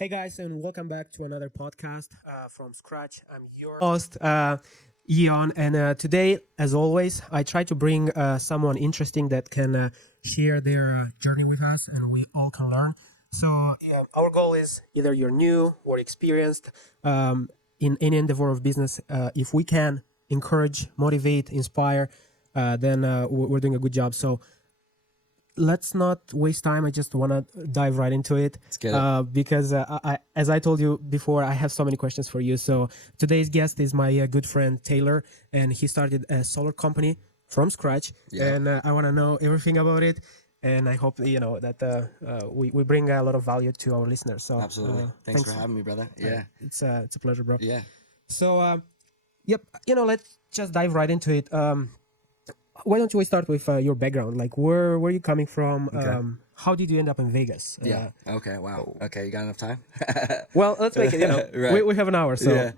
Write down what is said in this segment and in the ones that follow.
Hey guys, and welcome back to another podcast from scratch. I'm your host, Eon, and today, as always, I try to bring someone interesting that can share their journey with us, and we all can learn. So, yeah, our goal is either you're new or experienced in any endeavor of business. If we can encourage, motivate, inspire, then we're doing a good job. So, let's not waste time. I just want to dive right into it. Let's get it. Because as I told you before, I have so many questions for you. So today's guest is my good friend Taylor, and he started a solar company from scratch. Yeah. And I want to know everything about it. And I hope that we bring a lot of value to our listeners. So Absolutely. Thanks for having me, brother. Yeah. It's a pleasure, bro. Yeah. So yep, let's just dive right into it. Why don't we start with your background? Like, where were you coming from? Okay. How did you end up in Vegas? Yeah. Okay. Wow. Okay. You got enough time? Well, let's make it. Right. We have an hour. So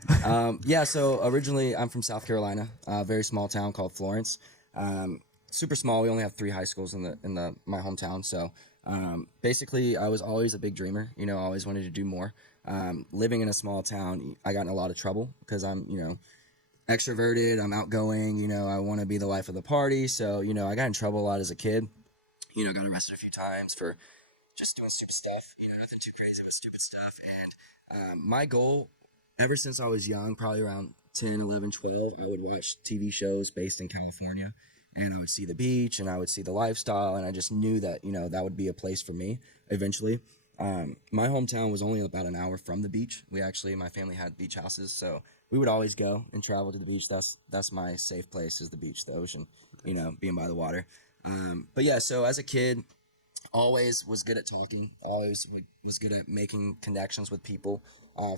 Yeah. So originally, I'm from South Carolina, a very small town called Florence. Super small. We only have 3 high schools in my hometown. So basically, I was always a big dreamer. I always wanted to do more. Living in a small town, I got in a lot of trouble because I'm extroverted, I'm outgoing, I want to be the life of the party. So, I got in trouble a lot as a kid. Got arrested a few times for just doing stupid stuff, nothing too crazy, but stupid stuff. And my goal, ever since I was young, probably around 10, 11, 12, I would watch TV shows based in California, and I would see the beach and I would see the lifestyle, and I just knew that, that would be a place for me eventually. My hometown was only about an hour from the beach. My family had beach houses, so we would always go and travel to the beach. That's my safe place, is the beach, the ocean, being by the water. But yeah, so as a kid, always was good at talking, always was good at making connections with people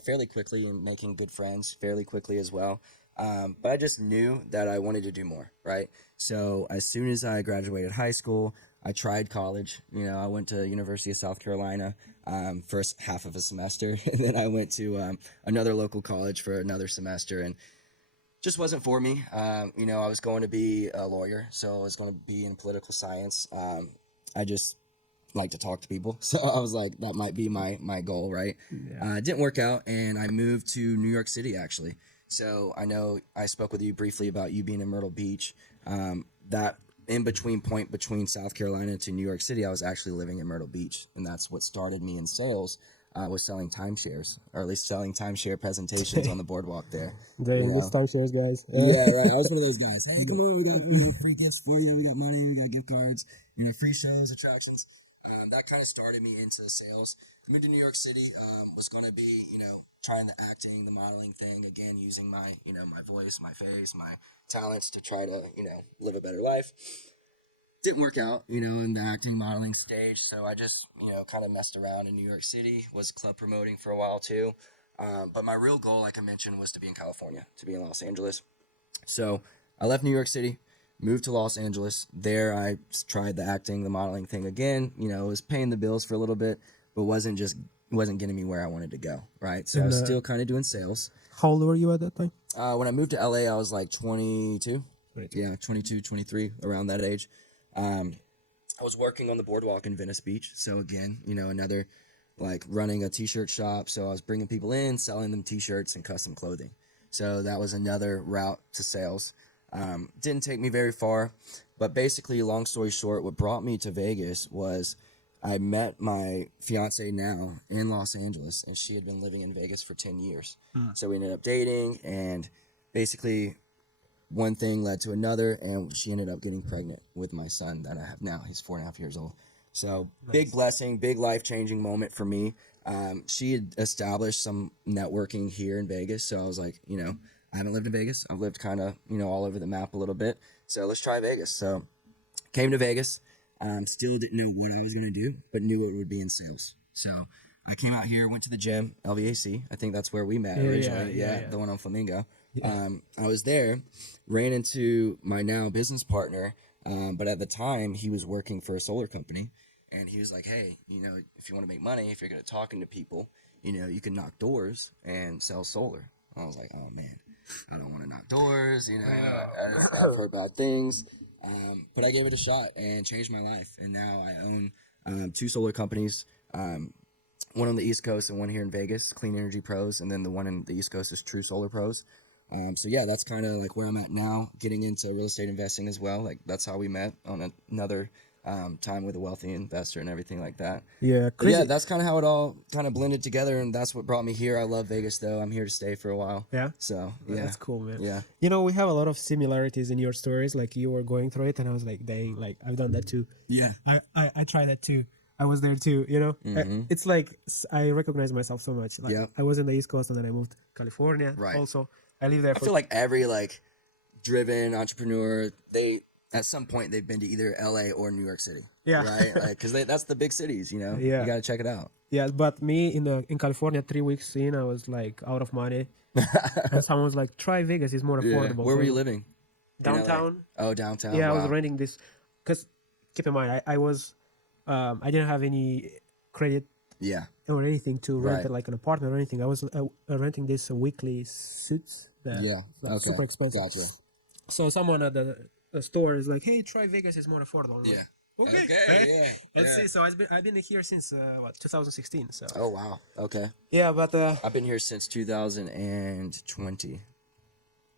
fairly quickly, and making good friends fairly quickly as well. But I just knew that I wanted to do more, right? So as soon as I graduated high school, I tried college. I went to University of South Carolina first half of a semester, and then I went to another local college for another semester, and just wasn't for me. I was going to be a lawyer, so I was going to be in political science. I just like to talk to people, so I was like, that might be my goal, right? yeah. It didn't work out, and I moved to New York City, actually. So I know I spoke with you briefly about you being in Myrtle Beach. That in between point between South Carolina to New York City, I was actually living in Myrtle Beach, and that's what started me in sales. Was selling timeshares, or at least selling timeshare presentations on the boardwalk there. This time shares, guys. Yeah, right. I was one of those guys. Hey, come on, we got free gifts for you. We got money. We got gift cards. Free shows, attractions. That kind of started me into sales. I moved to New York City. Was going to be, trying the acting, the modeling thing again, using my, my voice, my face, my talents to try to, live a better life. Didn't work out, in the acting modeling stage. So I just, kind of messed around in New York City, was club promoting for a while too. But my real goal, like I mentioned, was to be in California, to be in Los Angeles. So I left New York City, moved to Los Angeles. There I tried the acting, the modeling thing again. It was paying the bills for a little bit, but wasn't getting me where I wanted to go, right? So I was still kind of doing sales. How old were you at that time? When I moved to LA, I was like 22. 22. Yeah, 22, 23, around that age. I was working on the boardwalk in Venice Beach. So again, another like running a t-shirt shop. So I was bringing people in, selling them t-shirts and custom clothing. So that was another route to sales. Didn't take me very far, but basically, long story short, what brought me to Vegas was I met my fiance now in Los Angeles, and she had been living in Vegas for 10 years. So we ended up dating, and basically one thing led to another, and she ended up getting pregnant with my son that I have now. He's 4.5 years old. So nice. Big blessing, big life-changing moment for me. She had established some networking here in Vegas, so I was like, I haven't lived in Vegas. I've lived kind of, all over the map a little bit. So let's try Vegas. So came to Vegas. Still didn't know what I was going to do, but knew it would be in sales. So I came out here, went to the gym, LVAC. I think that's where we met originally. Yeah, the one on Flamingo. Yeah. I was there, ran into my now business partner, but at the time he was working for a solar company, and he was like, hey, if you want to make money, if you're good at talking to people, you can knock doors and sell solar. I was like, oh man, I don't want to knock doors, I've heard bad things. But I gave it a shot and changed my life. And now I own 2 solar companies. one on the East Coast and one here in Vegas, Clean Energy Pros, and then the one in the East Coast is True Solar Pros. So yeah, that's kind of like where I'm at now, getting into real estate investing as well. Like that's how we met on another time with a wealthy investor and everything like that. Yeah, But yeah, that's kind of how it all kind of blended together, and that's what brought me here. I love Vegas though. I'm here to stay for a while. Yeah. So yeah, That's cool, man. yeah, You know, we have a lot of similarities in your stories. Like you were going through it, and I was like, dang, like I've done that too. yeah. I tried that too. I was there too. You know, it's like I recognize myself so much. Like Yeah. I was in the East Coast, and then I moved to California. Right. Also, I live there I for feel like every like driven entrepreneur, they at some point they've been to either LA or New York City. Yeah. Right. Like because that's the big cities. You know. Yeah. You got to check it out. yeah. But me in California, 3 weeks in, I was like out of money, and someone was like, "Try Vegas; it's more affordable." Where for were you living? In LA? Downtown. Oh, downtown. Yeah, I was Wow. renting this because keep in mind I was I didn't have any credit Yeah. or anything to rent Right. like an apartment or anything. I was renting this weekly suits that Yeah. that's Okay. super expensive. Gotcha. So someone at the store is like, "Hey, try Vegas; it's more affordable." I'm like, Yeah. Okay. Okay, Right? yeah, Let's yeah. see. So I've been here since what 2016. So Oh wow. Okay. yeah, but I've been here since 2020.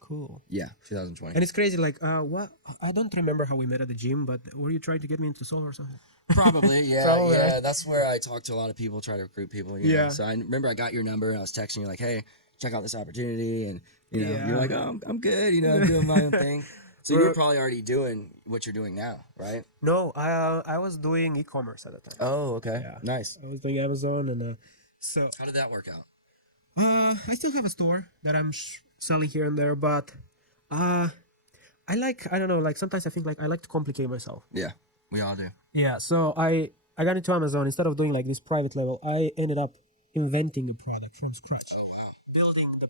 cool. Yeah, 2020. And it's crazy. Like what? I don't remember how we met at the gym, but were you trying to get me into solar or something? Probably, yeah, Probably, yeah. right? That's where I talk to a lot of people, try to recruit people. You know? Yeah. So I remember I got your number and I was texting you like, "Hey, check out this opportunity," and you know, Yeah. you're like, "Oh, I'm good. You know, I'm doing my own thing." So you're probably already doing what you're doing now, right? No, I was doing e-commerce at the time. Oh, okay, Yeah. nice. I was doing Amazon, and so How did that work out? I still have a store that I'm selling here and there, but I don't know, like sometimes I think like I like to complicate myself. Yeah, we all do. Yeah, so I got into Amazon. Instead of doing like this private level, I ended up inventing a product from scratch, Oh wow. building the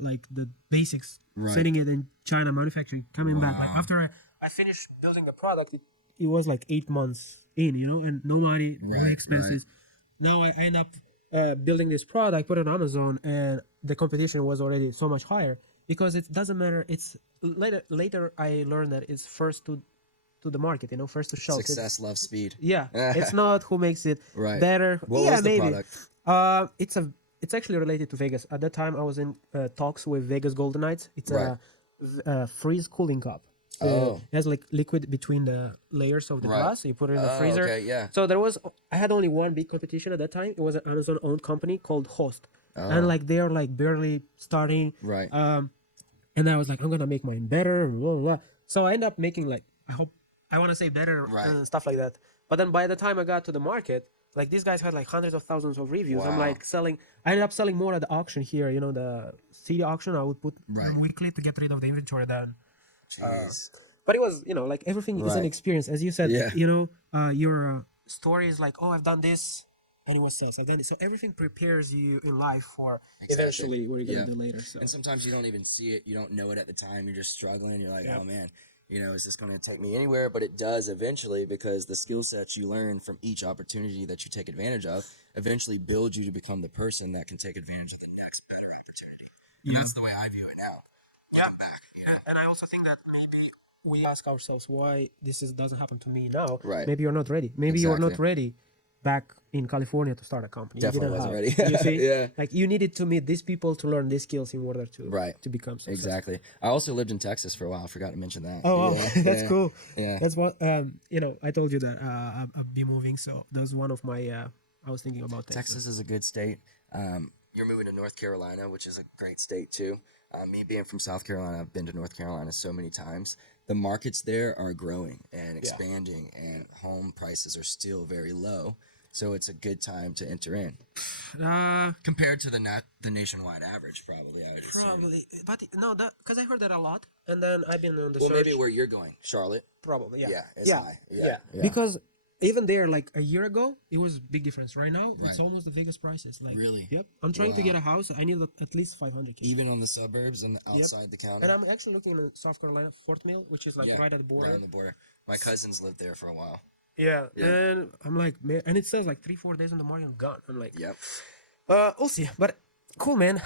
like the basics, Right. setting it in China, manufacturing, coming back. Like after I finished building the product, it was like 8 months in, you know, and no money, no Right, expenses. Now I end up building this product, put it on Amazon, and the competition was already so much higher because it doesn't matter. It's later I learned that it's first to the market, you know, first to shelves. Success loves speed. Yeah, it's not who makes it Right. better. What yeah, was the maybe. product? It's actually related to Vegas. At that time, I was in talks with Vegas Golden Knights. It's Right. a freeze cooling cup. So Oh. it has like liquid between the layers of the Right. glass. So you put it in the Oh, freezer. okay, yeah. So I had only one big competition at that time. It was an Amazon-owned company called Host, and like they are like barely starting. Oh. Right. And I was like, I'm gonna make mine better. Blah, blah, blah. So I end up making like I want to say better Right. and stuff like that. But then by the time I got to the market, like these guys had like hundreds of thousands of reviews. I'm Wow. like I ended up selling more at the auction here. You know, the city auction. I would put Right. them weekly to get rid of the inventory then. Jeez. But it was, you know, like everything is an Right. experience. As you said, Yeah. you know, your story is like, oh, I've done this, and it was sales. I've done it. So everything prepares you in life for Exactly. eventually what you're Yeah. gonna do later. So And sometimes you don't even see it. You don't know it at the time. You're just struggling. You're like, Yeah. oh man, you know, is this going to take me anywhere? But it does eventually, because the skill sets you learn from each opportunity that you take advantage of eventually build you to become the person that can take advantage of the next better opportunity. And that's the way I view it now. Yeah, and I also think that maybe we ask ourselves why doesn't happen to me now. Right. Maybe you're not ready. Maybe you're not Exactly. ready back in California to start a company. You Definitely didn't wasn't have- ready. You see, Yeah. like you needed to meet these people to learn these skills in order to Right. to become successful. Exactly. I also lived in Texas for a while. I forgot to mention that. Oh, wow. Yeah, That's yeah, cool. Yeah. That's what you know. I told you that I'll be moving, so that was one of my. I was thinking about Texas. Texas is a good state. You're moving to North Carolina, which is a great state too. Me being from South Carolina, I've been to North Carolina so many times. The markets there are growing and expanding, and home prices are still very low. So it's a good time to enter in compared to the nationwide average, probably. I would assume. Probably, but no, because I heard that a lot, and then I've been on the Well, search. maybe where you're going, Charlotte. Probably, yeah, Yeah, it's high. Yeah. Because even there, like a year ago, it was big difference. Right now, it's almost the Vegas prices. Like, Really? Yep. I'm trying to get a house. I need at least 500K. Even on the suburbs and outside the county. And I'm actually looking at South Carolina, Fort Mill, which is like right at the border. Right on the border. My cousins lived there for a while. Yeah. And I'm like, man, and it says like 3-4 days in the morning, I'm gone. I'm like, Yep. we'll see. But cool, man.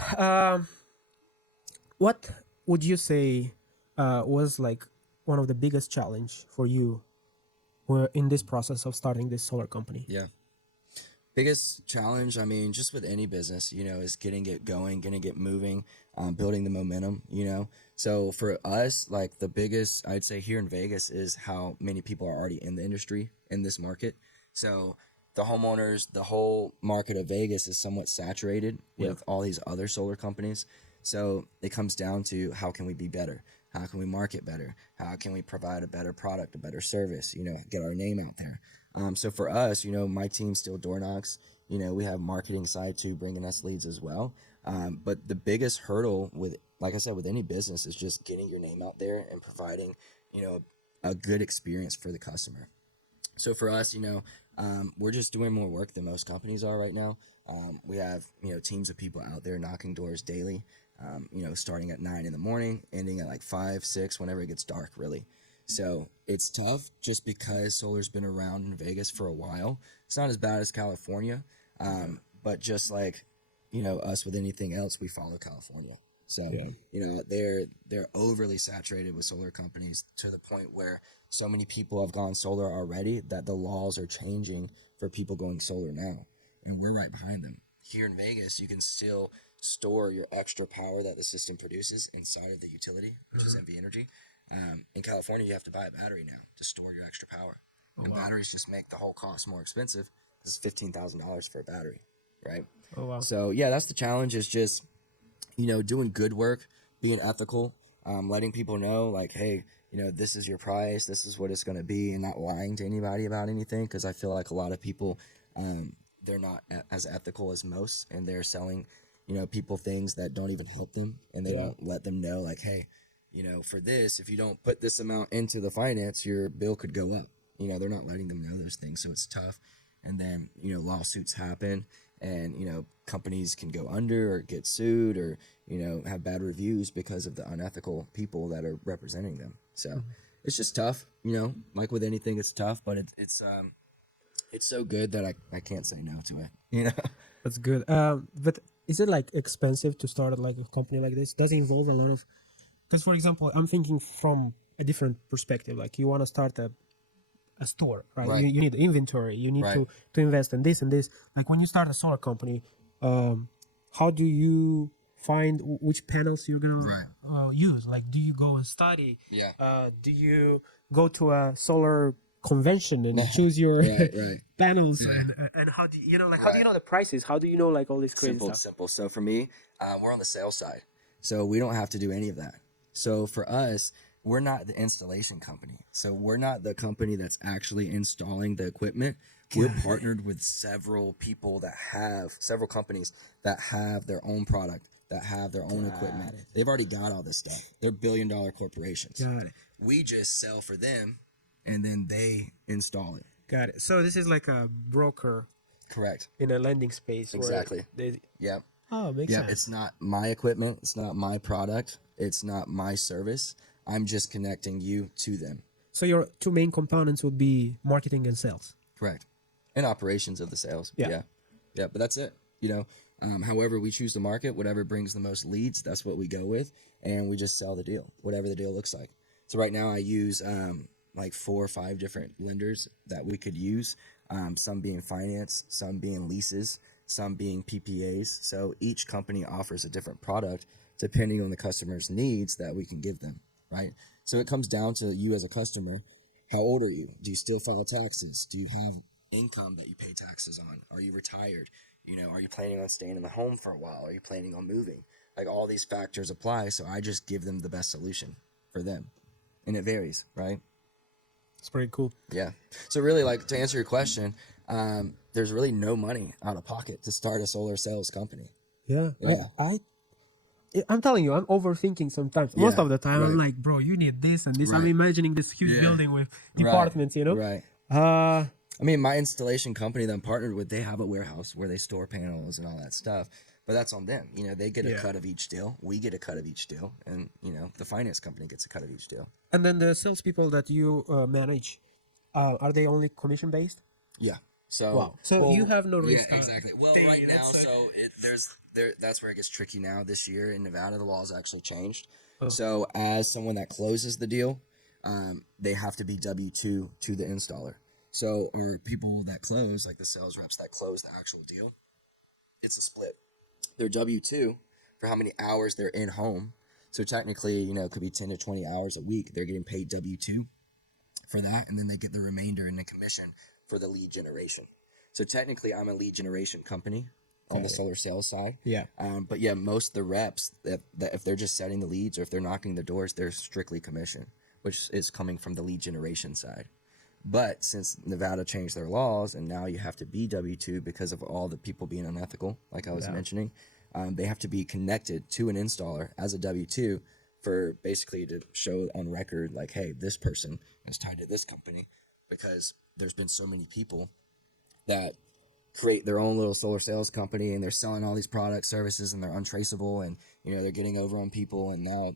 What would you say was like one of the biggest challenge for you in this process of starting this solar company? Yeah. Biggest challenge, I mean, just with any business, is getting it going, getting it moving, building the momentum. So for us, like the biggest, I'd say here in Vegas is how many people are already in the industry in this market. So the homeowners, the whole market of Vegas is somewhat saturated with all these other solar companies. So it comes down to how can we be better? How can we market better? How can we provide a better product, a better service, get our name out there? So for us, my team still door knocks. We have marketing side too, bringing us leads as well. But the biggest hurdle with, like I said, with any business is just getting your name out there and providing, a good experience for the customer. So for us, we're just doing more work than most companies are right now. We have, teams of people out there knocking doors daily, starting at 9 in the morning, ending at like 5, 6, whenever it gets dark, really. So it's tough just because solar's been around in Vegas for a while. It's not as bad as California, but just like, us with anything else, we follow California. So, they're overly saturated with solar companies to the point where so many people have gone solar already that the laws are changing for people going solar now. And we're right behind them. Here in Vegas, you can still store your extra power that the system produces inside of the utility, which is NV Energy. In California, you have to buy a battery now to store your extra power. And batteries just make the whole cost more expensive because it's $15,000 for a battery, right? Oh, wow. So, that's the challenge is just, doing good work, being ethical, letting people know, like, hey, this is your price, this is what it's going to be, and not lying to anybody about anything, because I feel like a lot of people, they're not as ethical as most, and they're selling, people things that don't even help them, and they don't let them know, like, hey, for this, if you don't put this amount into the finance, your bill could go up. They're not letting them know those things, so it's tough. And then, lawsuits happen, and, companies can go under or get sued or, have bad reviews because of the unethical people that are representing them. So it's just tough, like with anything, it's tough, but it's so good that I can't say no to it, That's good. But is it like expensive to start like a company like this? Does it involve a lot of? Because for example, I'm thinking from a different perspective. Like you want to start a store, right? Right. You need inventory. You need Right. to invest in this and this. Like when you start a solar company, how do you find which panels you're gonna use? Like, do you go and study? Yeah. Do you go to a solar convention and choose your Right. panels? And how do you know? Like, how do you know the prices? How do you know like all this crazy stuff? Simple. So for me, we're on the sales side, so we don't have to do any of that. So for us, we're not the installation company. So we're not the company that's actually installing the equipment. We're partnered with several companies that have their own product, that have their own equipment. They've already got all this stuff. They're billion-dollar corporations. Got it. We just sell for them, and then they install it. Got it. So this is like a broker Correct. in a lending space. Exactly. They, Yep. oh, makes sense. It's not my equipment. It's not my product. It's not my service. I'm just connecting you to them. So your two main components would be marketing and sales. Correct. And operations of the sales. Yeah. But that's it. However we choose to market, whatever brings the most leads, that's what we go with. And we just sell the deal, whatever the deal looks like. So right now I use like 4 or 5 different lenders that we could use. Some being finance, some being leases, some being PPAs. So each company offers a different product depending on the customer's needs that we can give them, right? So it comes down to you as a customer. How old are you? Do you still file taxes? Do you have income that you pay taxes on? Are you retired? Are you planning on staying in the home for a while? Are you planning on moving? Like all these factors apply. So I just give them the best solution for them. And it varies, right? It's pretty cool. Yeah. So really, like, to answer your question, there's really no money out of pocket to start a solar sales company. Yeah. Yeah. I'm telling you, I'm overthinking sometimes. Most Yeah, of the time, I'm right. like, bro, you need this and this. I'm Right. imagining this huge building with departments, Right. Uh, I mean, my installation company that I'm partnered with, they have a warehouse where they store panels and all that stuff. But that's on them. They get a cut of each deal. We get a cut of each deal. And, the finance company gets a cut of each deal. and then the salespeople that you manage, are they only commission based? Yeah. So, Wow. So you have no risk. Yeah, exactly. Well, Dang, right now, that's so that's where it gets tricky now. This year in Nevada, the laws actually changed. So as someone that closes the deal, they have to be W-2 to the installer. So, or people that close, like the sales reps that close the actual deal, it's a split. They're W-2 for how many hours they're in home. So technically, it could be 10 to 20 hours a week. They're getting paid W-2 for that, and then they get the remainder in the commission for the lead generation. So technically, I'm a lead generation company on the solar sales side. Yeah. But yeah, most of the reps, that if they're just setting the leads or if they're knocking the doors, they're strictly commission, which is coming from the lead generation side. But since Nevada changed their laws and now you have to be W-2 because of all the people being unethical, like I was mentioning, they have to be connected to an installer as a W-2 for basically to show on record, like, hey, this person is tied to this company, because there's been so many people that create their own little solar sales company and they're selling all these products, services, and they're untraceable, and they're getting over on people, and now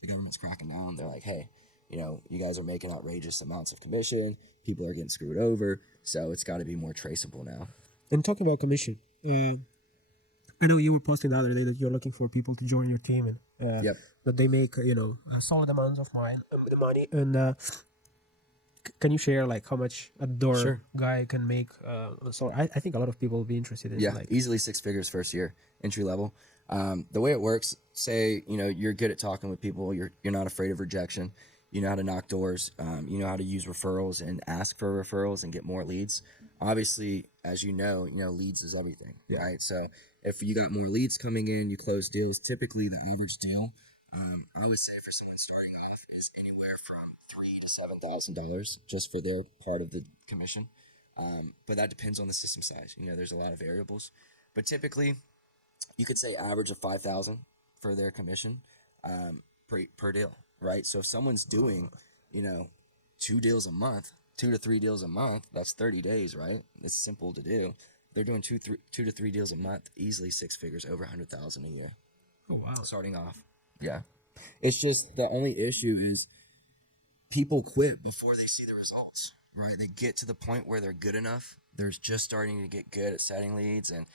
the government's cracking down. They're like, hey, you guys are making outrageous amounts of commission, people are getting screwed over, so it's got to be more traceable now. And talking about commission, I know you were posting the other day that you're looking for people to join your team, and that they make a solid amount of the money. And can you share like how much a door guy can make? So I think a lot of people will be interested in. Yeah, easily 6 figures first year, entry level. The way it works, say you're good at talking with people, you're not afraid of rejection, you know how to knock doors, you know how to use referrals and ask for referrals and get more leads. Obviously, as leads is everything, right? So if you got more leads coming in, you close deals. Typically, the average deal, I would say for someone starting off, is anywhere from $3,000 to $7,000 just for their part of the commission. But that depends on the system size. There's a lot of variables. But typically, you could say average of $5,000 for their commission per deal, right? So if someone's doing, 2 deals a month, 2 to 3 deals a month, that's 30 days, right? It's simple to do. They're doing 2 to 3 deals a month, easily 6 figures, over 100,000 a year. Oh wow! Starting off, yeah. It's just the only issue is people quit before they see the results, right? They get to the point where they're good enough. They're just starting to get good at setting leads, and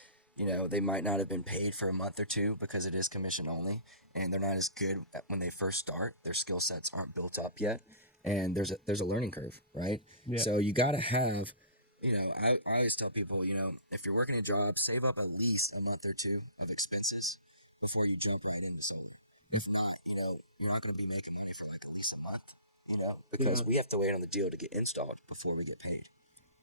they might not have been paid for a month or two because it is commission only, and they're not as good when they first start. Their skill sets aren't built up yet, and there's a learning curve, right? Yeah. So you got to have, I always tell people, if you're working a job, save up at least a month or two of expenses before you jump right into something. If not, you're not going to be making money for like at least a month, because we have to wait on the deal to get installed before we get paid,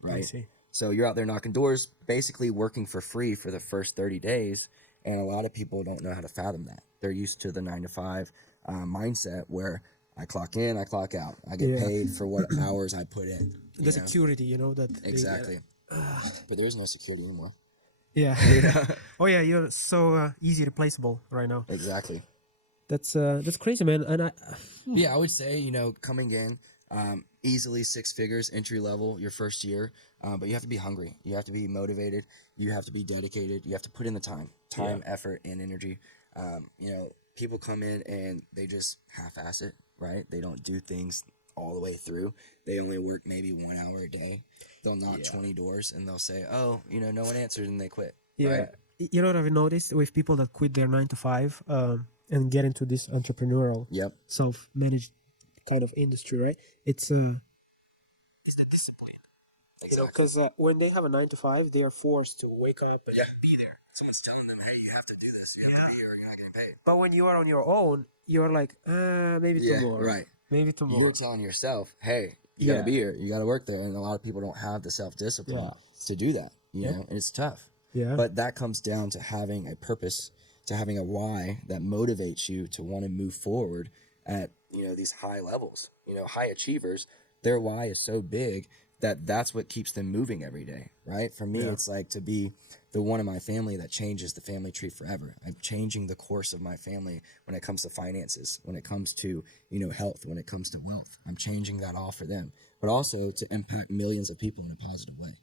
right? I see. So you're out there knocking doors, basically working for free for the first 30 days, and a lot of people don't know how to fathom that. They're used to the 9 to 5 mindset where I clock in, I clock out. I get paid for what hours I put in. The security, that exactly. But there is no security anymore. Yeah. Oh yeah, you're so easy replaceable right now. Exactly. That's crazy, man. And I would say coming in easily 6 figures entry level your first year, but you have to be hungry. You have to be motivated. You have to be dedicated. You have to put in the time, effort, and energy. People come in and they just half-ass it, right? They don't do things all the way through. They only work maybe 1 hour a day. They'll knock 20 doors and they'll say, oh, no one answered, and they quit. Yeah. Right? You know what I've noticed with people that quit their 9 to 5 and get into this entrepreneurial, self-managed kind of industry, right? It's the discipline. Exactly. Because when they have a 9 to 5, they are forced to wake up and be there. Someone's telling them, hey, you have to do this. You have to be here, or you're not getting paid. But when you are on your own, you're like, maybe tomorrow. Right. Maybe tomorrow. You're telling yourself, hey, you got to be here. You got to work there. And a lot of people don't have the self-discipline to do that, and it's tough. Yeah. But that comes down to having a purpose, to having a why that motivates you to want to move forward at, these high levels. High achievers, their why is so big that's what keeps them moving every day, right? For me, it's like to be the one in my family that changes the family tree forever. I'm changing the course of my family when it comes to finances, when it comes to, health, when it comes to wealth. I'm changing that all for them, but also to impact millions of people in a positive way.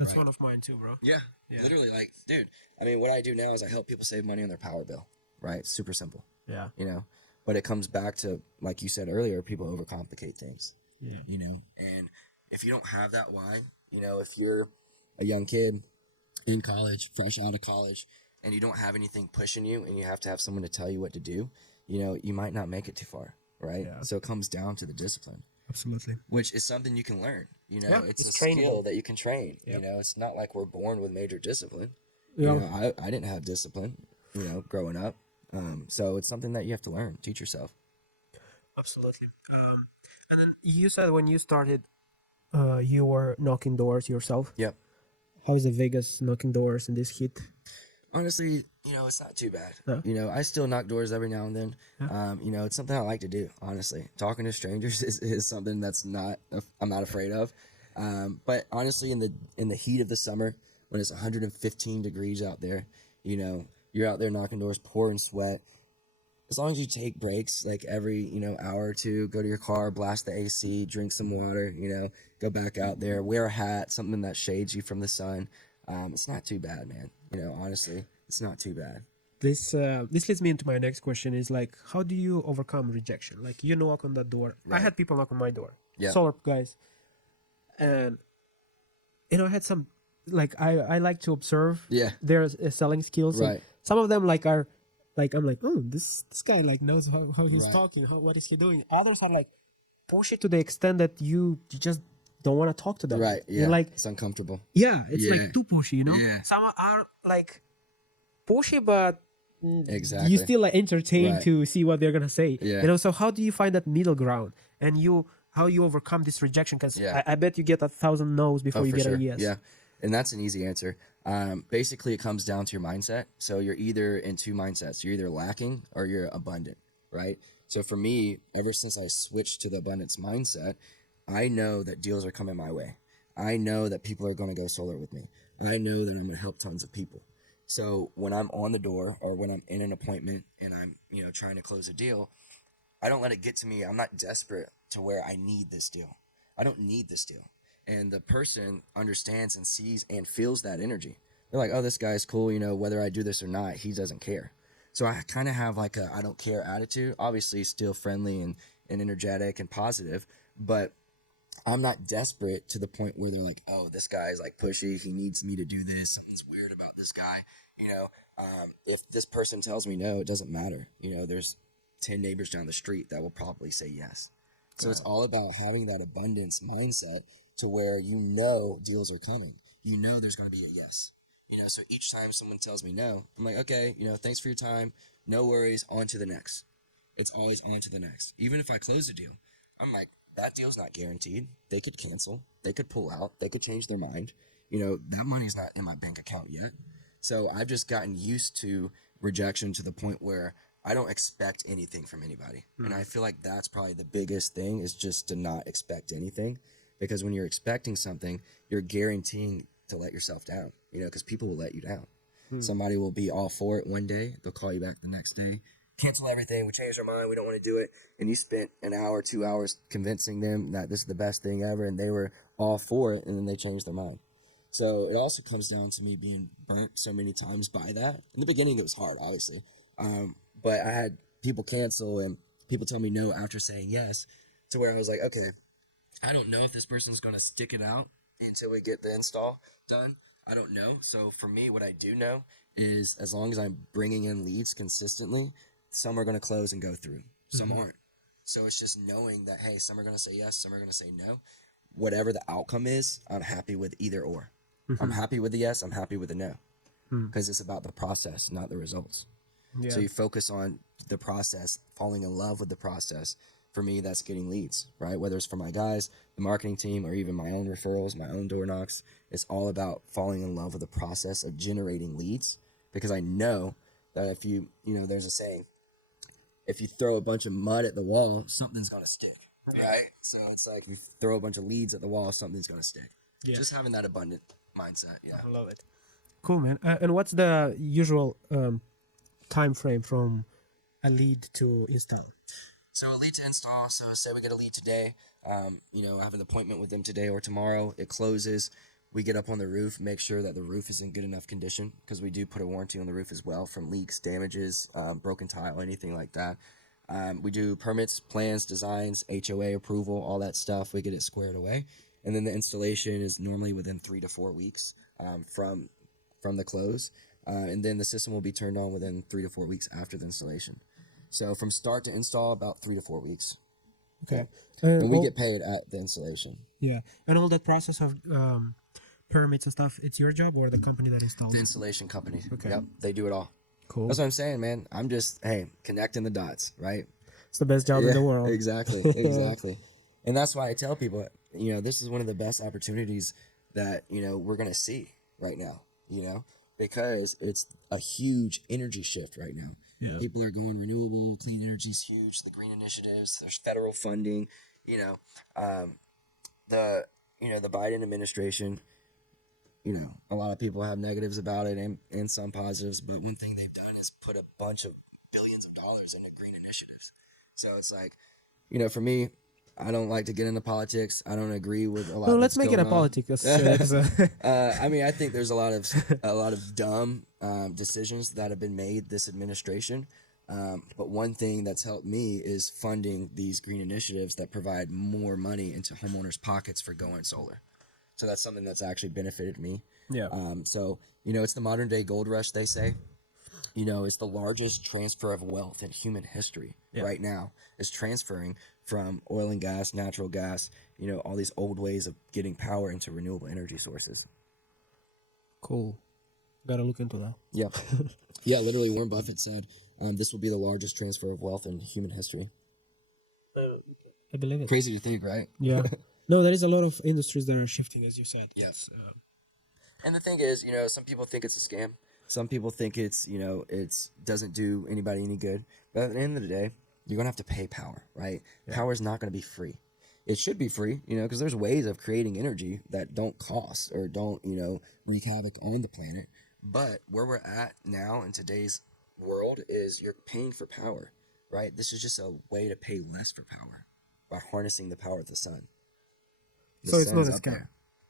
That's one of mine too, bro. Yeah, literally, like, dude, I mean, what I do now is I help people save money on their power bill, right? Super simple. Yeah. But it comes back to, like you said earlier, people overcomplicate things. Yeah. And if you don't have that why, if you're a young kid in college, fresh out of college, and you don't have anything pushing you and you have to have someone to tell you what to do, you might not make it too far, right? Yeah. So it comes down to the discipline. Absolutely. Which is something you can learn. You know, Yeah, it's a it's skill trainable. that you can train. You Yep. know, it's not like we're born with major discipline. You Yeah, know, I didn't have discipline, you know, growing up. So it's something that you have to learn, teach yourself. absolutely. And then you said when you started, you were knocking doors yourself. Yep. How is the Vegas knocking doors in this heat? Honestly, you know, it's not too bad. Yeah. You know, I still knock doors every now and then. Yeah. You know, it's something I like to do, honestly. Talking to strangers is something that's I'm not afraid of. But honestly, in the heat of the summer, when it's 115 degrees out there, you know, you're out there knocking doors, pouring sweat. As long as you take breaks, like every, you know, hour or two, go to your car, blast the AC, drink some water, you know, go back out there, wear a hat, something that shades you from the sun. It's not too bad, man. You know, honestly, it's not too bad. This leads me into my next question is like, how do you overcome rejection? Like, you knock on that door. I Right. had people knock on my door, Yeah. solar guys, and I had some, like, I like to observe Yeah. their selling skills. And Right. some of them like are like, I'm like, oh, this guy like knows how he's Right. talking, what is he doing. Others are like push it to the extent that you just don't want to talk to them. Right. Yeah. You're like, it's uncomfortable. yeah, it's Yeah. like too pushy, you know. Yeah. Some are like pushy, but Exactly. you still like entertain Right. to see what they're gonna say. Yeah. You know, so how do you find that middle ground, and how you overcome this rejection? Because Yeah. I bet you get 1,000 no's before you for get sure. a yes. Yeah. And that's an easy answer. Basically, it comes down to your mindset. So you're either in two mindsets. You're either lacking or you're abundant, right? So for me, ever since I switched to the abundance mindset, I know that deals are coming my way. I know that people are going to go solar with me. I know that I'm going to help tons of people. So when I'm on the door or when I'm in an appointment and I'm, you know, trying to close a deal, I don't let it get to me. I'm not desperate to where I need this deal. I don't need this deal. And the person understands and sees and feels that energy. They're like, oh, this guy's cool. You know, whether I do this or not, he doesn't care. So I kind of have like a I don't care attitude. Obviously, still friendly and energetic and positive, but I'm not desperate to the point where they're like, oh, this guy's like pushy. He needs me to do this. Something's weird about this guy. You know, if this person tells me no, it doesn't matter. You know, there's 10 neighbors down the street that will probably say yes. So it's all about having that abundance mindset to where you know deals are coming. You know there's going to be a yes. You know, so each time someone tells me no, I'm like, okay, you know, thanks for your time. No worries. On to the next. It's always on to the next. Even if I close a deal, I'm like, that deal's not guaranteed. They could cancel. They could pull out. They could change their mind. You know, that money's not in my bank account yet. So I've just gotten used to rejection to the point where I don't expect anything from anybody. And I feel like that's probably the biggest thing is just to not expect anything. Because when you're expecting something, you're guaranteeing to let yourself down, you know, because people will let you down. Somebody will be all for it one day. They'll call you back the next day. Cancel everything. We changed our mind. We don't want to do it. And you spent an hour, 2 hours convincing them that this is the best thing ever. And they were all for it. And then they changed their mind. So it also comes down to me being burnt so many times by that. In the beginning, it was hard, obviously. But I had people cancel and people tell me no after saying yes, to where I was like, okay, I don't know if this person's going to stick it out until we get the install done. I don't know. So for me, what I do know is as long as I'm bringing in leads consistently, some are going to close and go through. Some aren't. So it's just knowing that, hey, some are going to say yes, some are going to say no. Whatever the outcome is, I'm happy with either or. I'm happy with the yes, I'm happy with the no. Because it's about the process, not the results. Yeah. So you focus on the process, falling in love with the process. For me, that's getting leads, right? Whether it's for my guys, the marketing team, or even my own referrals, my own door knocks. It's all about falling in love with the process of generating leads. Because I know that if you know, there's a saying, if you throw a bunch of mud at the wall, something's going to stick, right? So it's like if you throw a bunch of leads at the wall, something's going to stick. Yeah. Just having that abundant mindset, yeah. I love it. Cool, man. And what's the usual time frame from a lead to install? So a lead to install, so say we get a lead today, you know, I have an appointment with them today or tomorrow, it closes, we get up on the roof, make sure that the roof is in good enough condition, because we do put a warranty on the roof as well from leaks, damages, broken tile, anything like that. We do permits, plans, designs, HOA approval, all that stuff, we get it squared away. And then the installation is normally within 3 to 4 weeks from the close. And then the system will be turned on within 3 to 4 weeks after the installation. So from start to install, about 3 to 4 weeks. Okay. And we all- get paid at the installation. yeah, and all that process of permits and stuff, it's your job or the company that installed The it? installation company. Okay. Yep, they do it all. Cool. That's what I'm saying, man. I'm just, hey, connecting the dots, right? It's the best job in the world. Exactly, exactly. And that's why I tell people, this is one of the best opportunities that, we're going to see right now, because it's a huge energy shift right now. Yeah. People are going renewable, clean energy is huge, the green initiatives, there's federal funding, the, the Biden administration, a lot of people have negatives about it and some positives, but one thing they've done is put a bunch of billions of dollars into green initiatives. So it's like, for me, I don't like to get into politics. I don't agree with a lot. No, let's that's make it a going on. politics episode. I mean, I think there's a lot of dumb decisions that have been made this administration. But one thing that's helped me is funding these green initiatives that provide more money into homeowners' pockets for going solar. So that's something that's actually benefited me. Yeah. So, it's the modern day gold rush, they say. It's the largest transfer of wealth in human history right now, is transferring from oil and gas, natural gas, all these old ways of getting power into renewable energy sources. Cool. Gotta look into that. Yeah. Yeah, literally Warren Buffett said this will be the largest transfer of wealth in human history. I believe it. Crazy to think, right? Yeah. No, there is a lot of industries that are shifting, as you said. Yes. And the thing is, some people think it's a scam. Some people think it's doesn't do anybody any good. But at the end of the day, you're going to have to pay power, right? Yeah. Power is not going to be free. It should be free, because there's ways of creating energy that don't cost or don't, wreak havoc on the planet. But where we're at now in today's world is you're paying for power, right? This is just a way to pay less for power by harnessing the power of the sun. So it's not a scam.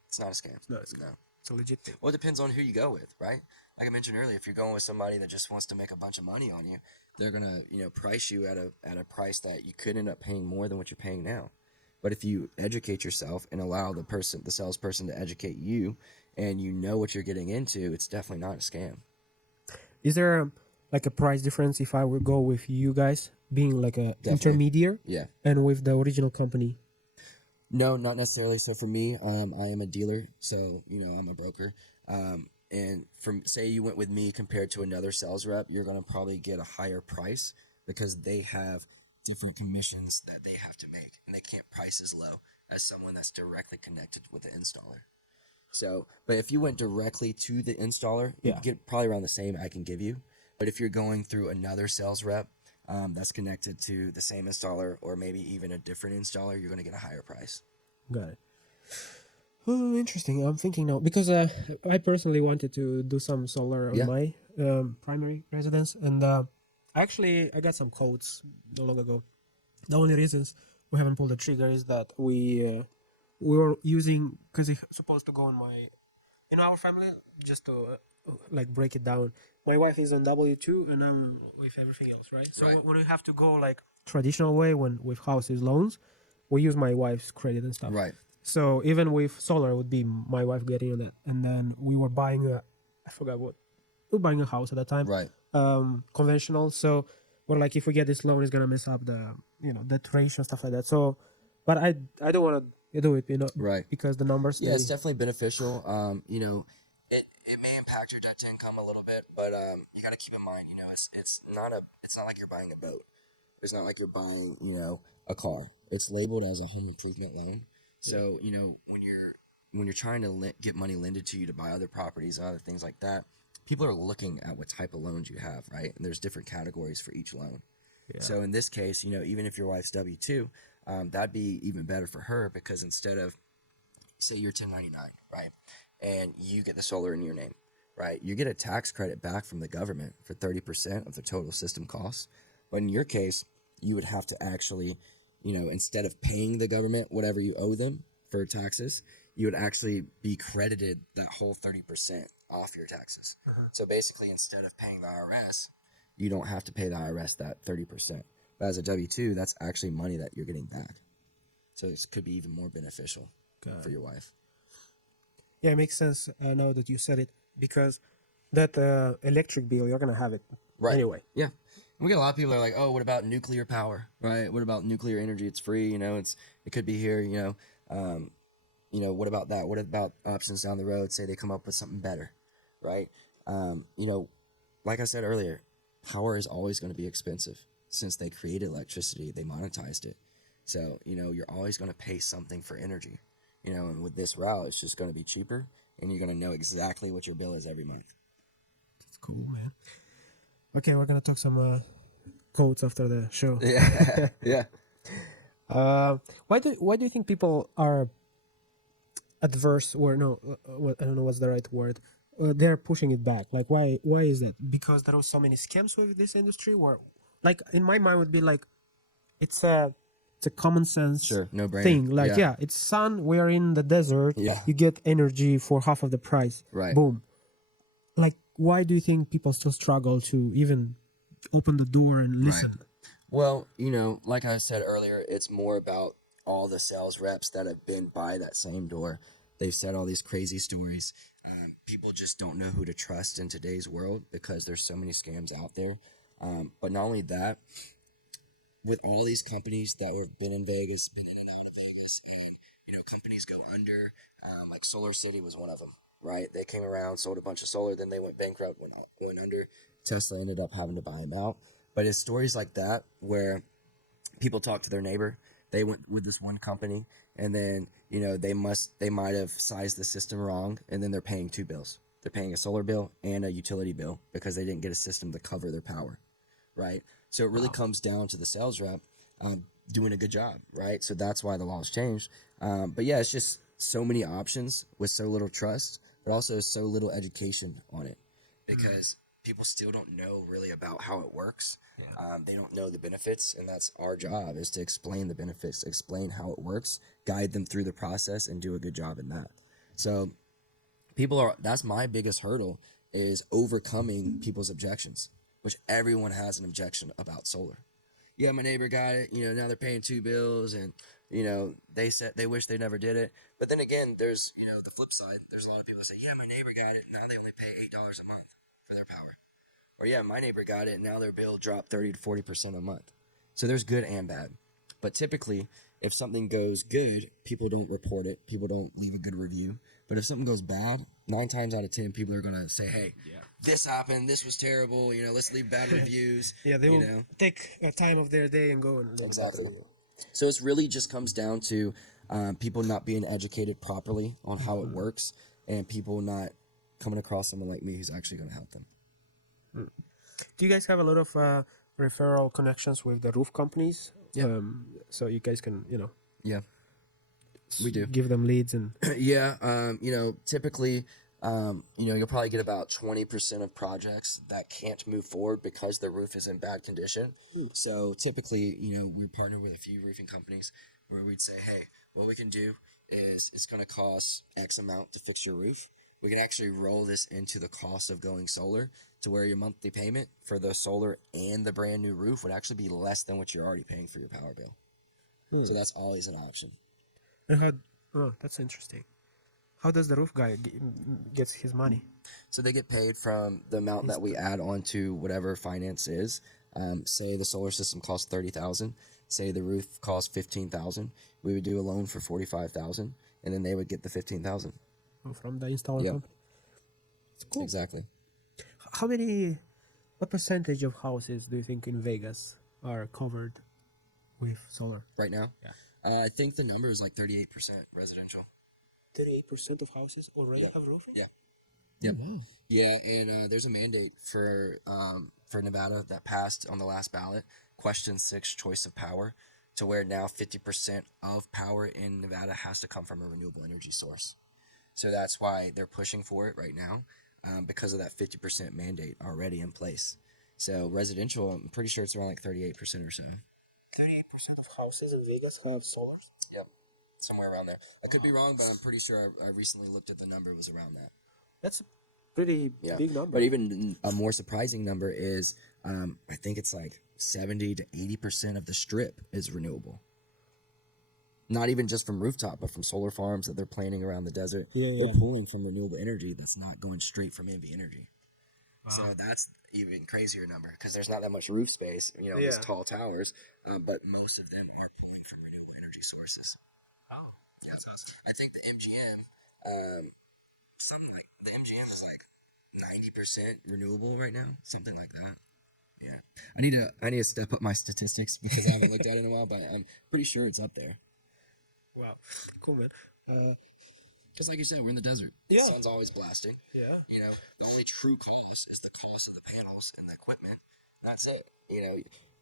It's not a scam. No, it's not. It's a legit thing. Well, it depends on who you go with, right? Like I mentioned earlier, if you're going with somebody that just wants to make a bunch of money on you, they're gonna, price you at a price that you could end up paying more than what you're paying now. But if you educate yourself and allow the salesperson to educate you, and you know what you're getting into, it's definitely not a scam. Is there like a price difference if I would go with you guys being like a intermediary? Yeah. And with the original company? No, not necessarily. So for me, I am a dealer. So, I'm a broker. And say you went with me compared to another sales rep, you're going to probably get a higher price because they have different commissions that they have to make. And they can't price as low as someone that's directly connected with the installer. So, but if you went directly to the installer, you get probably around the same I can give you. But if you're going through another sales rep that's connected to the same installer or maybe even a different installer, you're going to get a higher price. Got it. Oh, interesting. I'm thinking now because I personally wanted to do some solar on my primary residence, and actually I got some quotes not long ago. The only reasons we haven't pulled the trigger is that we were using, because it's supposed to go in our family, just to like break it down. My wife is on W2 and I'm with everything else, right? So when we have to go like traditional way, when with houses loans, we use my wife's credit and stuff. Right. So even with solar, it would be my wife getting on that. And then we were buying we were buying a house at that time. Right. Conventional. So we're like, if we get this loan, it's gonna mess up the the duration, stuff like that. So, but I don't want to do it, right, because the numbers. Yeah, it's definitely beneficial. It may impact your debt to income a little bit, but you got to keep in mind, it's not like you're buying a boat. It's not like you're buying, a car. It's labeled as a home improvement loan. So, when you're trying to get money lended to you to buy other properties, other things like that, people are looking at what type of loans you have, right? And there's different categories for each loan. Yeah. So in this case, even if your wife's W-2, that'd be even better for her, because instead of, say you're 1099, right? And you get the solar in your name, right? You get a tax credit back from the government for 30% of the total system costs. But in your case, you would have to actually, instead of paying the government whatever you owe them for taxes, you would actually be credited that whole 30% off your taxes. So basically, instead of paying the IRS, you don't have to pay the IRS that 30%. But as a W-2, that's actually money that you're getting back. So it could be even more beneficial for your wife. Yeah, it makes sense now that you said it, because that electric bill, you're going to have it anyway. Yeah. We get a lot of people that are like, oh, what about nuclear power, right? What about nuclear energy? It's free, you know, it could be here, what about that? What about options down the road? Say they come up with something better, right? Like I said earlier, power is always going to be expensive. Since they created electricity, they monetized it. So, you're always going to pay something for energy, and with this route, it's just going to be cheaper and you're going to know exactly what your bill is every month. That's cool, man. Okay, we're going to talk some quotes after the show. Yeah. Yeah. Why do you think people are adverse, or no, I don't know what's the right word. They're pushing it back. Like, why is that? Because there are so many scams with this industry. Where, like, in my mind would be like, it's a common sense No brainer thing. Like, Yeah. it's sun. We're in the desert. Yeah. You get energy for half of the price. Right. Boom. Like, why do you think people still struggle to even open the door and listen? Well, like I said earlier, it's more about all the sales reps that have been by that same door. They've said all these crazy stories. People just don't know who to trust in today's world because there's so many scams out there. But not only that, with all these companies that have been in Vegas, been in and out of Vegas, and companies go under. Like Solar City was one of them, right? They came around, sold a bunch of solar, then they went bankrupt, went under. Tesla ended up having to buy them out. But it's stories like that where people talk to their neighbor. They went with this one company, and then they might have sized the system wrong, and then they're paying two bills. They're paying a solar bill and a utility bill because they didn't get a system to cover their power, right? So it really comes down to the sales rep doing a good job, right? So that's why the laws changed. But yeah, it's just so many options with so little trust, but also so little education on it because people still don't know really about how it works. They don't know the benefits, and that's our job, is to explain the benefits, explain how it works, guide them through the process, and do a good job in that. So that's my biggest hurdle, is overcoming people's objections, which everyone has an objection about solar. Yeah, my neighbor got it, now they're paying two bills, and they said they wish they never did it. But then again, there's the flip side. There's a lot of people that say, yeah, my neighbor got it, now they only pay $8 a month for their power. Or yeah, my neighbor got it, and now their bill dropped 30 to 40% a month. So there's good and bad. But typically, if something goes good, people don't report it. People don't leave a good review. But if something goes bad, 9 times out of 10, people are going to say, hey, this happened, this was terrible, let's leave bad reviews. Yeah, they will take a time of their day and go and leave Exactly. So it's really just comes down to people not being educated properly on how it works, and people not coming across someone like me who's actually going to help them. Do you guys have a lot of referral connections with the roof companies? Yeah. So you guys can, Yeah, we do. give them leads and Yeah, typically, you'll probably get about 20% of projects that can't move forward because the roof is in bad condition. So typically, we partner with a few roofing companies where we'd say, hey, what we can do is it's going to cost X amount to fix your roof. We can actually roll this into the cost of going solar, to where your monthly payment for the solar and the brand new roof would actually be less than what you're already paying for your power bill. So that's always an option. And that's interesting. How does the roof guy gets his money? So they get paid from the amount that we add on to whatever finance is. Say the solar system costs $30,000. Say the roof costs $15,000. We would do a loan for $45,000, and then they would get the $15,000 from the installer company. It's cool. Exactly. What percentage of houses do you think in Vegas are covered with solar right now? Yeah. I think the number is like 38% residential. 38% of houses already have roofing? Yeah. Yep. Oh, wow. Yeah, and there's a mandate for Nevada that passed on the last ballot, question 6, choice of power, to where now 50% of power in Nevada has to come from a renewable energy source. So that's why they're pushing for it right now, because of that 50% mandate already in place. So residential, I'm pretty sure it's around like 38% or so. 38% of houses in Vegas have solar? Yep, somewhere around there. I could be wrong, but I'm pretty sure I recently looked at the number. It was around that. That's a pretty big number. But even a more surprising number is, I think it's like 70 to 80% of the strip is renewable. Not even just from rooftop, but from solar farms that they're planting around the desert. They're pulling from renewable energy that's not going straight from NV Energy. So Wow. that's even crazier number because there's not that much roof space, these Yeah. tall towers, but most of them are pulling from renewable energy sources. Oh, Yeah. that's awesome. I think the MGM, um, something like the MGM is like 90% renewable right now, something like that. Yeah, I need to step up my statistics because I haven't looked at it in a while, but I'm pretty sure it's up there. Wow, cool, man. Uh, Because like you said, we're in the desert. The yeah, sun's always blasting. yeah, The only true cost is the cost of the panels and the equipment. That's it.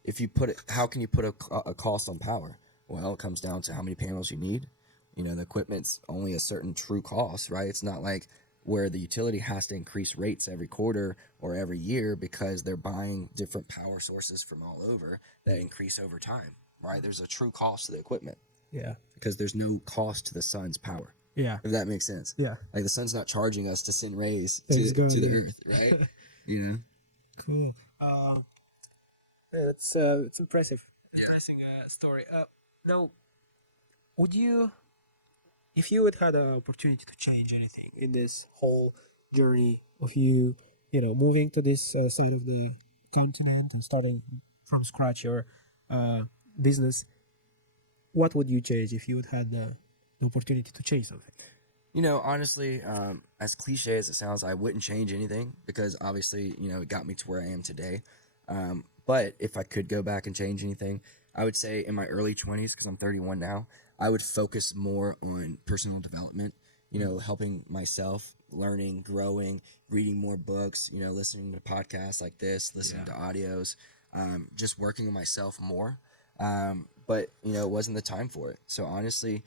If you put it, how can you put a cost on power? Well, it comes down to how many panels you need. The equipment's only a certain true cost, right? It's not like where the utility has to increase rates every quarter or every year because they're buying different power sources from all over that increase over time, right? There's a true cost to the equipment yeah, because there's no cost to the sun's power, yeah, if that makes sense. yeah. Like the sun's not charging us to send rays Thanks God. to the Yeah. earth, right? you know? Cool. Yeah, it's impressive. Interesting story. Now, would you, if you would had an opportunity to change anything in this whole journey of you, moving to this side of the continent and starting from scratch your business, what would you change if you would had the opportunity to change something? Honestly, as cliche as it sounds, I wouldn't change anything because obviously, it got me to where I am today. But if I could go back and change anything, I would say in my early 20s, because I'm 31 now, I would focus more on personal development, helping myself, learning, growing, reading more books, listening to podcasts like this, listening to audios, just working on myself more. But, it wasn't the time for it. So honestly,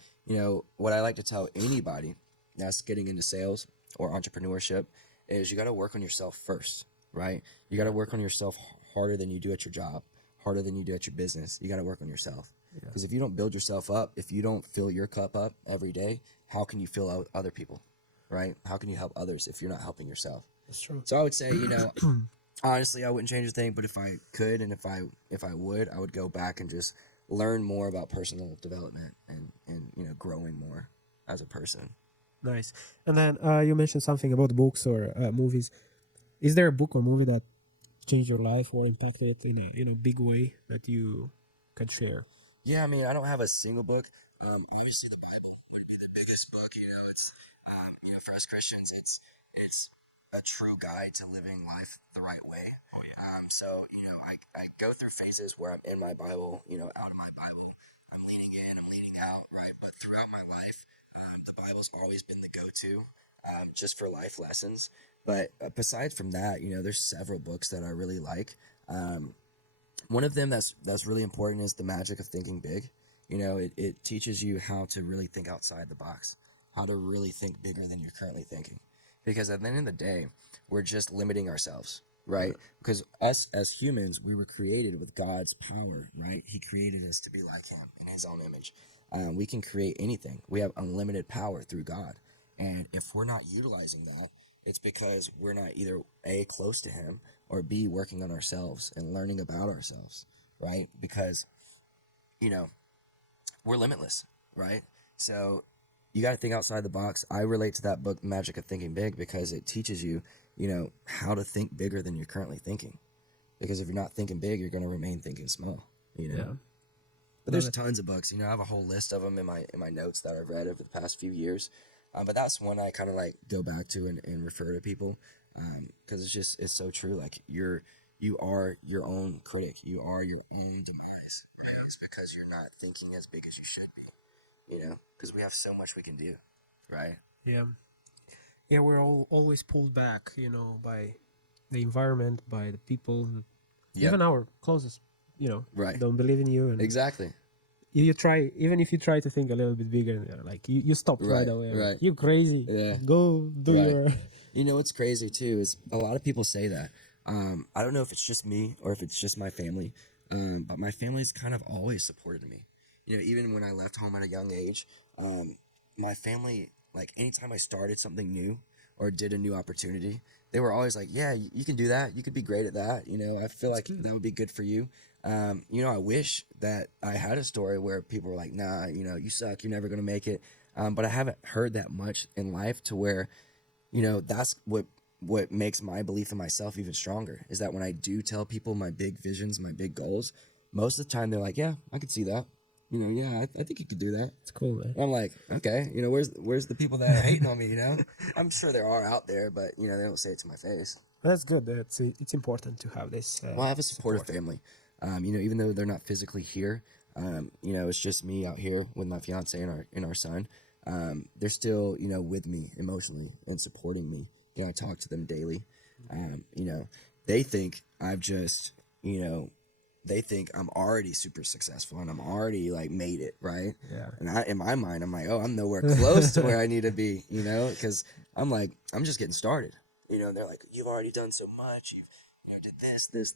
what I like to tell anybody that's getting into sales or entrepreneurship is you got to work on yourself first, right? You got to work on yourself harder than you do at your job, harder than you do at your business. You got to work on yourself. Because if you don't build yourself up, if you don't fill your cup up every day, how can you fill out other people, right? How can you help others if you're not helping yourself? That's true. So I would say, honestly, I wouldn't change a thing, but if I could and if I would go back and just learn more about personal development and growing more as a person. Nice. And then you mentioned something about books or movies. Is there a book or movie that changed your life or impacted it in a big way that you can share? Yeah, I mean, I don't have a single book. Obviously, the Bible would be the biggest book. It's for us Christians, it's a true guide to living life the right way. So I go through phases where I'm in my Bible, out of my Bible. I'm leaning in, I'm leaning out, right? But throughout my life, the Bible's always been the go-to, just for life lessons. But besides from that, there's several books that I really like. One of them that's really important is The Magic of Thinking Big. It teaches you how to really think outside the box, how to really think bigger than you're currently thinking. Because at the end of the day, we're just limiting ourselves, right? Because us as humans, we were created with God's power, right? He created us to be like Him in His own image. We can create anything. We have unlimited power through God. And if we're not utilizing that, it's because we're not either A, close to Him, or B, working on ourselves and learning about ourselves, right? Because, we're limitless, right? So you got to think outside the box. I relate to that book, Magic of Thinking Big, because it teaches you, how to think bigger than you're currently thinking. Because if you're not thinking big, you're going to remain thinking small, Yeah. But there's tons of books. I have a whole list of them in my notes that I've read over the past few years. But that's one I kind of like go back to and refer to people because it's so true. Like you are your own critic. You are your own demise. Right? It's because you're not thinking as big as you should be. Because we have so much we can do, right? Yeah. Yeah, we're all always pulled back, by the environment, by the people, Yep. even our closest, Right. don't believe in you. And Exactly. you try, even if you try to think a little bit bigger, like you stop right away. Like, Right. you crazy. Yeah. Go do Right. your. What's crazy too is a lot of people say that. I don't know if it's just me or if it's just my family, but my family's kind of always supported me. Even when I left home at a young age, my family, like anytime I started something new or did a new opportunity, they were always like, "Yeah, you can do that. You could be great at that. I feel like that would be good for you." I wish that I had a story where people were like, "Nah, you suck. You're never gonna make it." But I haven't heard that much in life to where that's what what makes my belief in myself even stronger is that when I do tell people my big visions, my big goals, most of the time they're like, yeah, I could see that. You know, yeah, I think you could do that. It's cool, man. And I'm like, okay, you know, where's the people that are hating on me, you know? I'm sure there are out there, but, you know, they don't say it to my face. That's good. It's important to have this. Well, I have a supportive family. You know, even though they're not physically here, you know, it's just me out here with my fiance and our son. They're still, you know, with me emotionally and supporting me. You know, I talk to them daily. You know, they think I've just, you know, they think I'm already super successful and I'm already like made it, right? Yeah. And in my mind, I'm like, oh, I'm nowhere close to where I need to be, you know, because I'm like, I'm just getting started. You know, and they're like, you've already done so much. You've, you know, did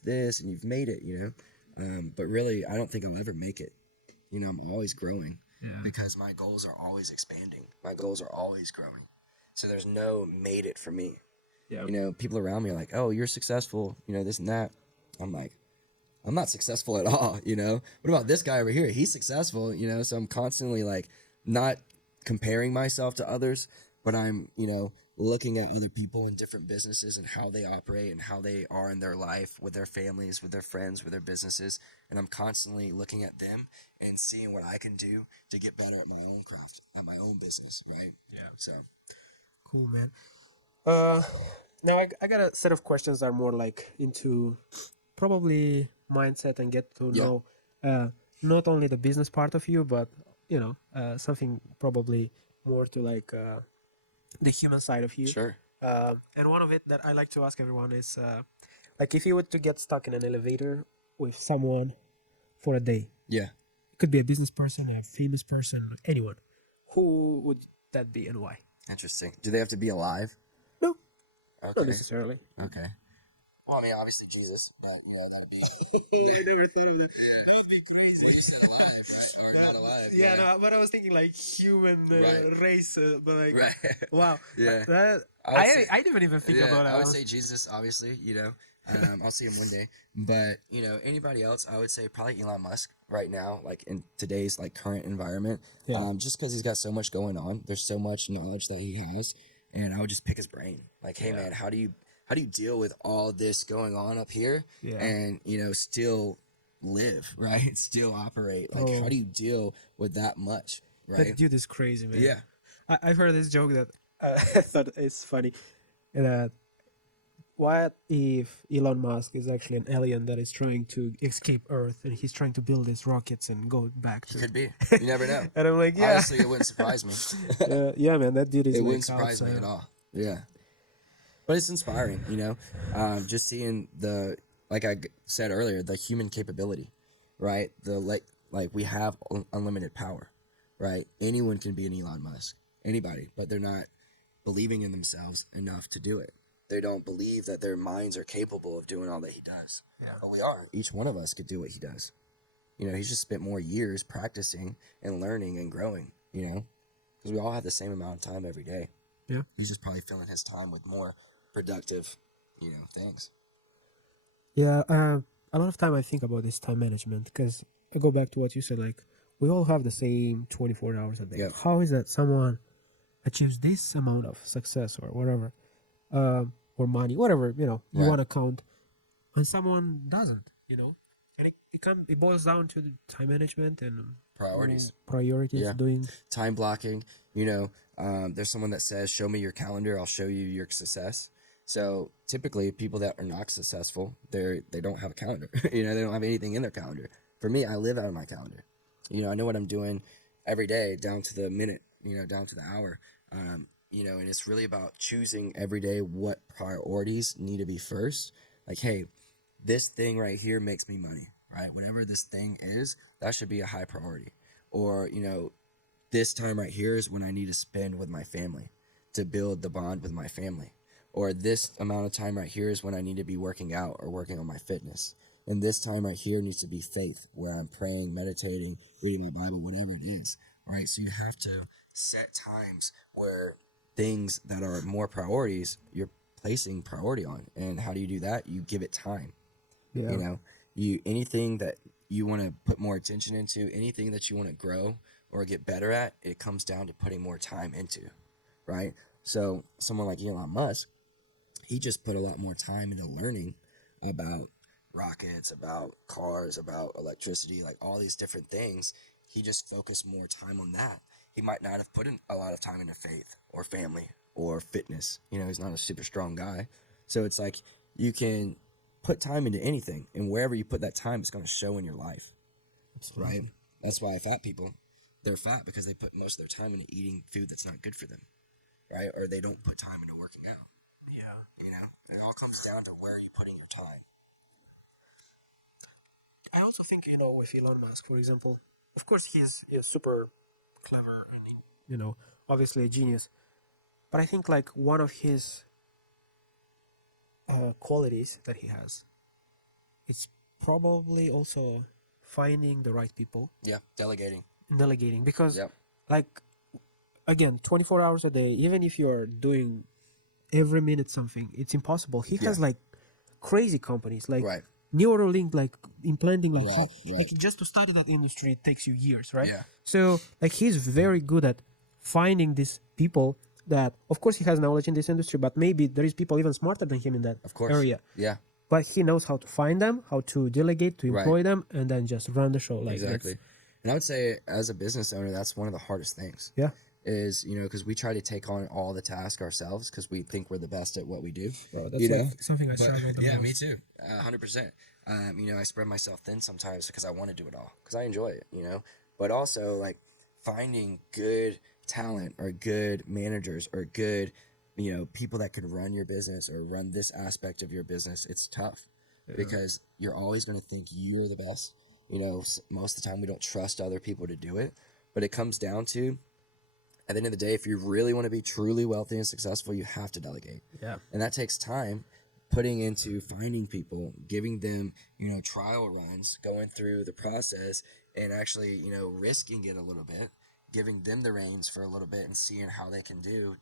this, and you've made it, you know. But really, I don't think I'll ever make it. You know, I'm always growing because my goals are always expanding. My goals are always growing. So there's no made it for me. Yeah. You know, people around me are like, oh, you're successful, you know, this and that. I'm like, I'm not successful at all, you know? What about this guy over here? He's successful, you know? So I'm constantly like not comparing myself to others, but I'm, you know, looking at other people in different businesses and how they operate and how they are in their life with their families, with their friends, with their businesses. And I'm constantly looking at them and seeing what I can do to get better at my own craft, at my own business, right? Yeah. So Cool, man. Now I got a set of questions that are more like into probably mindset and get to know not only the business part of you, but you know something probably more to like the human side of you. sure. And one of it that I like to ask everyone is like if you were to get stuck in an elevator with someone for a day, Yeah. it could be a business person, a famous person, anyone. Who would that be and why? Interesting. Do they have to be alive? No, Okay. not necessarily. Okay. Well, I mean, obviously Jesus, but you know that'd be. I never thought of that. That would be crazy. You said alive, or not alive. Yeah, no, but I was thinking like human Right. race, but like, Right. wow. Yeah. I didn't even think about that. I would say Jesus, obviously. You know, I'll see him one day. But you know, anybody else, I would say probably Elon Musk right now, like in today's like current environment. Yeah. Just because he's got so much going on, there's so much knowledge that he has, and I would just pick his brain. Like, hey man, how do you deal with all this going on up here and you know still live, right? Still operate. Like, how do you deal with that much, right? That dude is crazy, man. Yeah. I've heard this joke that I thought it's funny. That what if Elon Musk is actually an alien that is trying to escape Earth and he's trying to build his rockets and go back to? Could be. You never know. And I'm like, yeah. Honestly, it wouldn't surprise me. Yeah, man, that dude is. It like wouldn't surprise me at all. Yeah. But it's inspiring, you know, just seeing like I said earlier, the human capability, right? Like we have unlimited power, right? Anyone can be an Elon Musk, anybody, but they're not believing in themselves enough to do it. They don't believe that their minds are capable of doing all that he does. Yeah. But we are. Each one of us could do what he does. You know, he's just spent more years practicing and learning and growing, you know, because we all have the same amount of time every day. Yeah. He's just probably filling his time with more productive, you know, things. Yeah, a lot of time I think about this time management because I go back to what you said. Like we all have the same 24 hours a day. Yep. How is that someone achieves this amount of success or whatever, or money, whatever you know you want to count, and someone doesn't? You know, and it boils down to the time management and Priorities. Doing time blocking. You know, there's someone that says, "Show me your calendar, I'll show you your success." So typically, people that are not successful, they don't have a calendar. You know, they don't have anything in their calendar. For me, I live out of my calendar. You know, I know what I'm doing every day, down to the minute. You know, down to the hour. You know, and it's really about choosing every day what priorities need to be first. Like, hey, this thing right here makes me money, right? Whatever this thing is, that should be a high priority. Or, you know, this time right here is when I need to spend with my family to build the bond with my family. Or this amount of time right here is when I need to be working out or working on my fitness. And this time right here needs to be faith, where I'm praying, meditating, reading my Bible, whatever it is. All right, so you have to set times where things that are more priorities, you're placing priority on. And how do you do that? You give it time. Yeah. You know, anything that you want to put more attention into, anything that you want to grow or get better at, it comes down to putting more time into, right? So someone like Elon Musk, he just put a lot more time into learning about rockets, about cars, about electricity, like all these different things. He just focused more time on that. He might not have put in a lot of time into faith or family or fitness. You know, he's not a super strong guy. So it's like you can put time into anything, and wherever you put that time, it's going to show in your life. Absolutely. Right? That's why fat people, they're fat because they put most of their time into eating food that's not good for them, right? Or they don't put time into working out. Yeah. You know, it all comes down to where you're putting your time. I also think, with Elon Musk, for example, of course he's super clever and, obviously a genius. But I think like one of his qualities that he has, it's probably also finding the right people Yeah, delegating. and delegating. Because, Yep. like, again, 24 hours a day, even if you're doing every minute something, it's impossible. He has like crazy companies, like Right. Neuralink, like implanting, like, Right. like just to study that industry, it takes you years, right? Yeah. So, like, he's very good at finding these people that, of course, he has knowledge in this industry, but maybe there is people even smarter than him in that Of course. area. Yeah. But he knows how to find them, how to delegate, to employ Right. them, and then just run the show. Like Exactly. And I would say, as a business owner, that's one of the hardest things. Yeah. Is, because we try to take on all the tasks ourselves because we think we're the best at what we do. Bro, that's like something I struggle the yeah, most. me too. 100%. I spread myself thin sometimes because I want to do it all because I enjoy it, But also, like, finding good talent or good managers or good, people that can run your business or run this aspect of your business, it's tough because you're always going to think you're the best. Most of the time we don't trust other people to do it, but it comes down to, at the end of the day, if you really want to be truly wealthy and successful, you have to delegate. Yeah. And that takes time, putting into finding people, giving them, trial runs, going through the process and actually, risking it a little bit, giving them the reins for a little bit and seeing how they can do.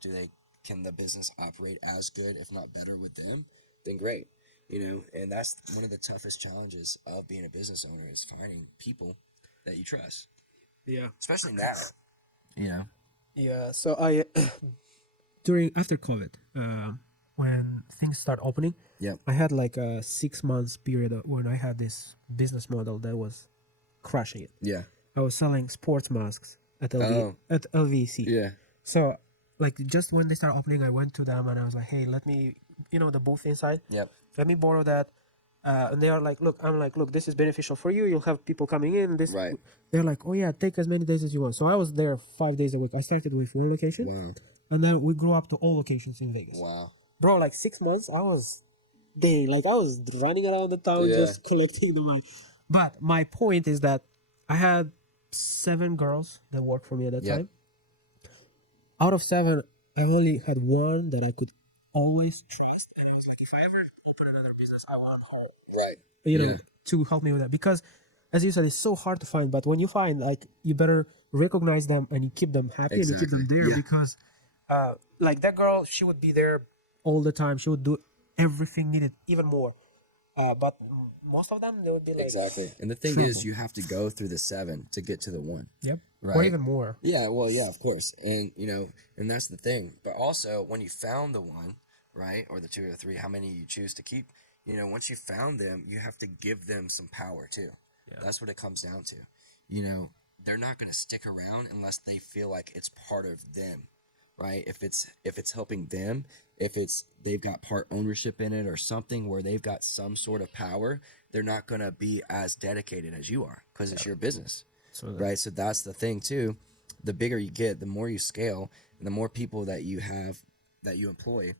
Can the business operate as good, if not better with them? Then great. And that's one of the toughest challenges of being a business owner is finding people that you trust. Yeah. Especially now. Yeah. So after COVID, when things start opening, Yep. I had like a 6 months period when I had this business model that was crushing it. Yeah. I was selling sports masks at at LVC. Yeah. So like just when they start opening, I went to them and I was like, hey, let me, the booth inside. Yep. Let me borrow that. And they are like, look, this is beneficial for you. You'll have people coming in. Right. They're like, oh yeah, take as many days as you want. So I was there 5 days a week. I started with one location. Wow. And then we grew up to all locations in Vegas. Wow. Bro, like 6 months, I was running around the town just collecting the money. But my point is that I had 7 girls that worked for me at that time. Out of 7, I only had one that I could always trust. And I was like, if I ever open another business, I want her. Right. To help me with that. Because, as you said, it's so hard to find. But when you find, like, you better recognize them and you keep them happy and you keep them there. Because, like, that girl, she would be there all the time. She would do everything needed, even more. But most of them, they would be like... Exactly. And the thing is, you have to go through the 7 to get to the 1. Yep. Right. Or even more. Yeah, well, yeah, of course. And, and that's the thing. But also, when you found the 1, right, or the 2 or the 3, how many you choose to keep, once you found them, you have to give them some power, too. Yeah. That's what it comes down to. They're not going to stick around unless they feel like it's part of them, right? If it's helping them, if they've got part ownership in it or something where they've got some sort of power, they're not going to be as dedicated as you are because it's your business, right? So that's the thing too. The bigger you get, the more you scale, and the more people that you have, that you employ,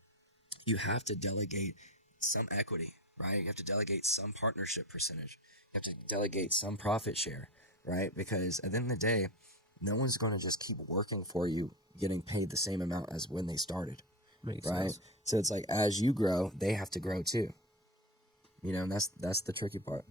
you have to delegate some equity, right? You have to delegate some partnership percentage. You have to delegate some profit share, right? Because at the end of the day, no one's going to just keep working for you, getting paid the same amount as when they started. Makes right? sense. So it's like as you grow, they have to grow too. And that's the tricky part.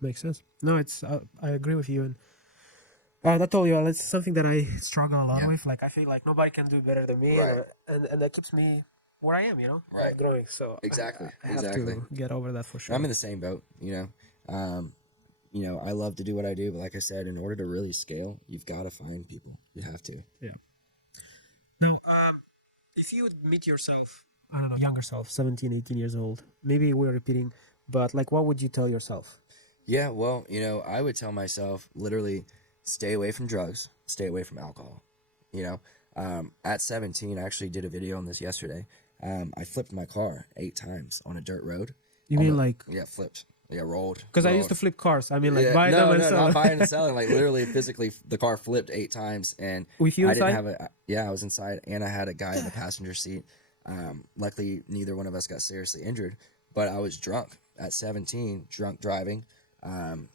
Makes sense. No, it's I agree with you, and I told you it's something that I struggle a lot with. Like I feel like nobody can do better than me, Right. and that keeps me where I am. Right. Growing. So Exactly. I have to get over that for sure. I'm in the same boat. I love to do what I do, but like I said, in order to really scale, you've got to find people. You have to. Yeah. Now, if you would meet yourself I don't know, younger self, 17, 18 years old? Maybe we're repeating, but like, what would you tell yourself? Yeah, well, I would tell myself literally stay away from drugs, stay away from alcohol. You know, at 17, I actually did a video on this yesterday. I flipped my car 8 times on a dirt road. You mean like, Yeah, flipped. Yeah, rolled. because I used to rolled. flip cars. I mean, like, Yeah, buy them no, and no, sell not them. buying and selling. Like literally, physically, the car flipped 8 times, and With you I didn't inside? have a. Yeah, I was inside, and I had a guy in the passenger seat. Luckily, neither one of us got seriously injured, but I was drunk at 17, drunk driving. And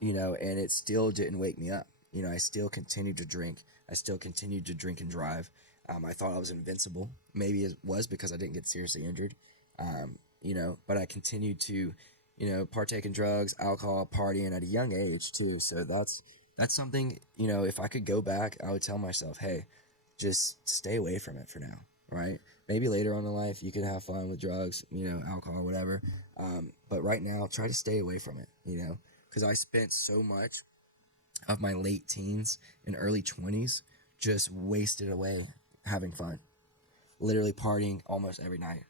it still didn't wake me up. I still continued to drink. I still continued to drink and drive. I thought I was invincible. Maybe it was because I didn't get seriously injured. But I continued to, partake in drugs, alcohol, partying at a young age too. So that's something, if I could go back, I would tell myself, hey, just stay away from it for now, right? Maybe later on in life you could have fun with drugs, alcohol, whatever. But right now, try to stay away from it, because I spent so much of my late teens and early 20s just wasted away having fun, literally partying almost every night.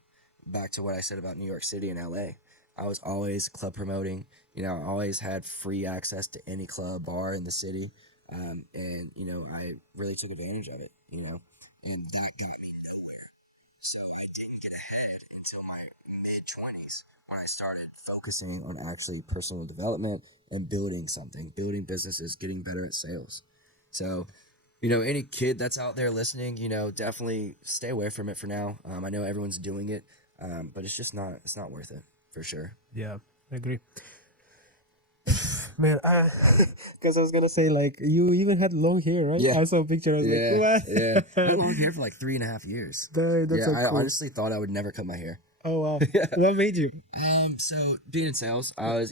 Back to what I said about New York City and LA. I was always club promoting. I always had free access to any club, bar in the city. I really took advantage of it, and that got me nowhere. So I didn't get ahead until my mid-20s when I started focusing on actually personal development and building something, building businesses, getting better at sales. So, any kid that's out there listening, definitely stay away from it for now. I know everyone's doing it, but it's not worth it for sure. Yeah, I agree. Man, because I was gonna say, like, you even had long hair, right? Yeah. I saw a picture. I was like, what? Yeah. I had long hair for like 3.5 years. Dang, that's so I cool. honestly thought I would never cut my hair. Oh wow, what made you? So being in sales, I was,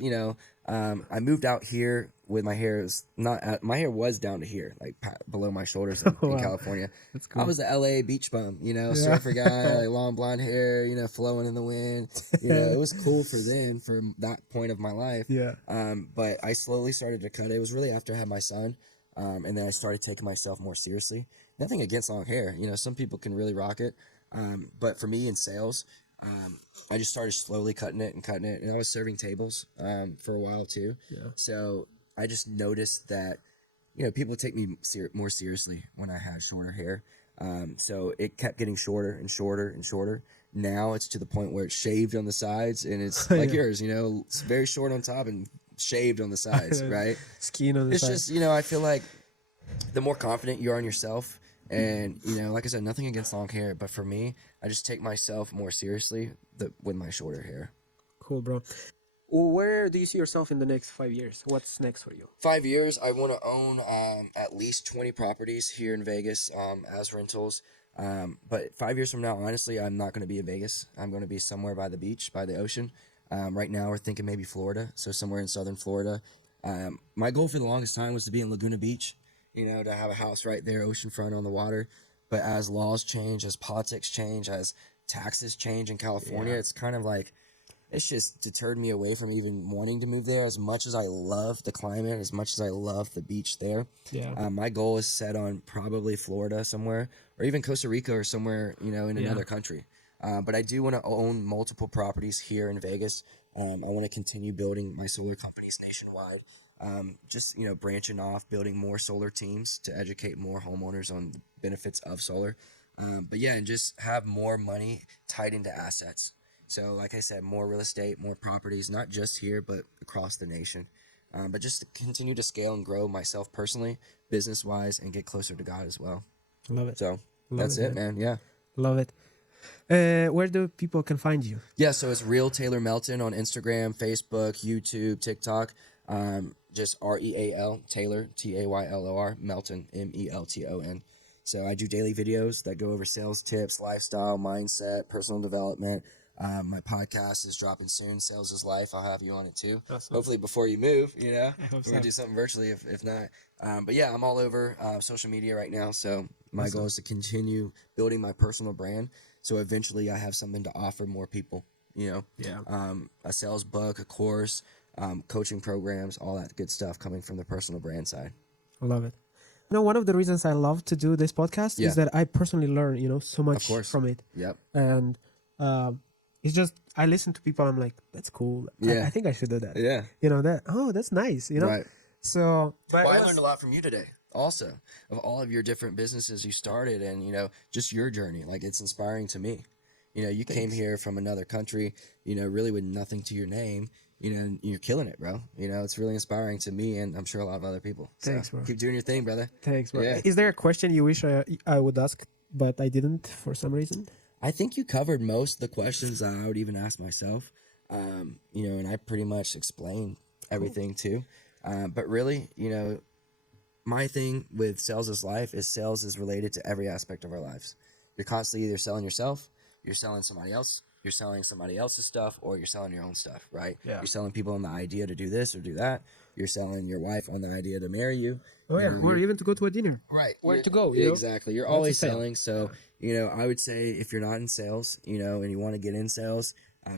I moved out here with my hair my hair was down to here, like below my shoulders in Wow. California. That's cool. I was the LA beach bum, surfer guy, like long blonde hair, flowing in the wind. It was cool for then, for that point of my life. Yeah. But I slowly started to cut it. It was really after I had my son, and then I started taking myself more seriously. Nothing against long hair, some people can really rock it, but for me in sales, I just started slowly cutting it, and I was serving tables for a while too. Yeah. So I just noticed that people take me more seriously when I had shorter hair. So it kept getting shorter and shorter and shorter. Now it's to the point where it's shaved on the sides, and it's like yours. It's very short on top and shaved on the sides, right? Skin on the side. It's just I feel like the more confident you are in yourself. And, like I said, nothing against long hair, but for me, I just take myself more seriously with my shorter hair. Cool, bro. Where do you see yourself in the next 5 years? What's next for you? 5 years, I want to own at least 20 properties here in Vegas as rentals. But 5 years from now, honestly, I'm not going to be in Vegas. I'm going to be somewhere by the beach, by the ocean. Right now, we're thinking maybe Florida, so somewhere in southern Florida. My goal for the longest time was to be in Laguna Beach. To have a house right there, oceanfront on the water. But as laws change, as politics change, as taxes change in California, it's kind of like, it's just deterred me away from even wanting to move there. As much as I love the climate, as much as I love the beach there, my goal is set on probably Florida somewhere, or even Costa Rica or somewhere, in another country. But I do want to own multiple properties here in Vegas. I want to continue building my solar companies nationwide. Just branching off, building more solar teams to educate more homeowners on the benefits of solar. And just have more money tied into assets. So like I said, more real estate, more properties, not just here, but across the nation. But just to continue to scale and grow myself personally, business-wise, and get closer to God as well. Love it. So that's it, man. Yeah. Love it. Where do people can find you? Yeah, so it's Real Taylor Melton on Instagram, Facebook, YouTube, TikTok. Just REAL, Taylor, TAYLOR, Melton, MELTON. So I do daily videos that go over sales tips, lifestyle, mindset, personal development. My podcast is dropping soon, Sales is Life. I'll have you on it too. Awesome. Hopefully before you move, I hope we're going to do something virtually if not. But yeah, I'm all over social media right now. So my goal is to continue building my personal brand. So eventually I have something to offer more people, a sales book, a course, coaching programs, all that good stuff coming from the personal brand side. I love it. One of the reasons I love to do this podcast is that I personally learn, so much from it. Yep. And It's just I listen to people. I'm like, that's cool. Yeah. I think I should do that. Yeah. You know that. Oh, that's nice. You know. Right. So, but Well, I learned a lot from you today, also, of all of your different businesses you started, and just your journey. Like, it's inspiring to me. You came here from another country, really with nothing to your name. And you're killing it, bro. It's really inspiring to me, and I'm sure a lot of other people. Thanks, so bro. Keep doing your thing, brother. Thanks, bro. Yeah. Is there a question you wish I would ask, but I didn't for some reason? I think you covered most of the questions that I would even ask myself. And I pretty much explained everything too. But really, my thing with sales is life is sales is related to every aspect of our lives. You're constantly either selling yourself, you're selling somebody else, you're selling somebody else's stuff, or you're selling your own stuff, right? Yeah. You're selling people on the idea to do this or do that. You're selling your wife on the idea to marry you. Oh yeah, or even to go to a dinner. Right. Where to go, you know? Exactly. You're That's a always sale. selling. So, I would say if you're not in sales, and you want to get in sales,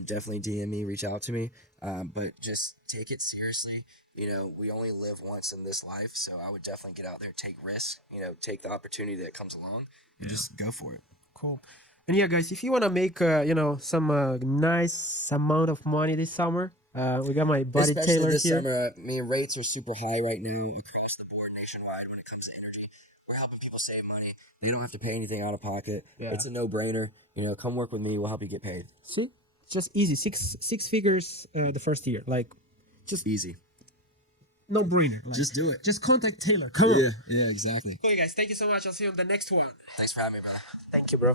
definitely DM me, reach out to me. But just take it seriously. We only live once in this life. So I would definitely get out there, take risks, take the opportunity that comes along and just go for it. Cool. And yeah, guys, if you want to make some nice amount of money this summer, we got my buddy Especially Taylor this here. summer, rates are super high right now across the board nationwide when it comes to energy. We're helping people save money. They don't have to pay anything out of pocket. Yeah. It's a no-brainer. Come work with me. We'll help you get paid. See, just easy, six figures the first year, like just Easy. no brainer. Like, Just do it. just contact Taylor. Come on. Yeah, exactly. Okay, guys, thank you so much. I'll see you on the next one. Thanks for having me, brother. Thank you, bro.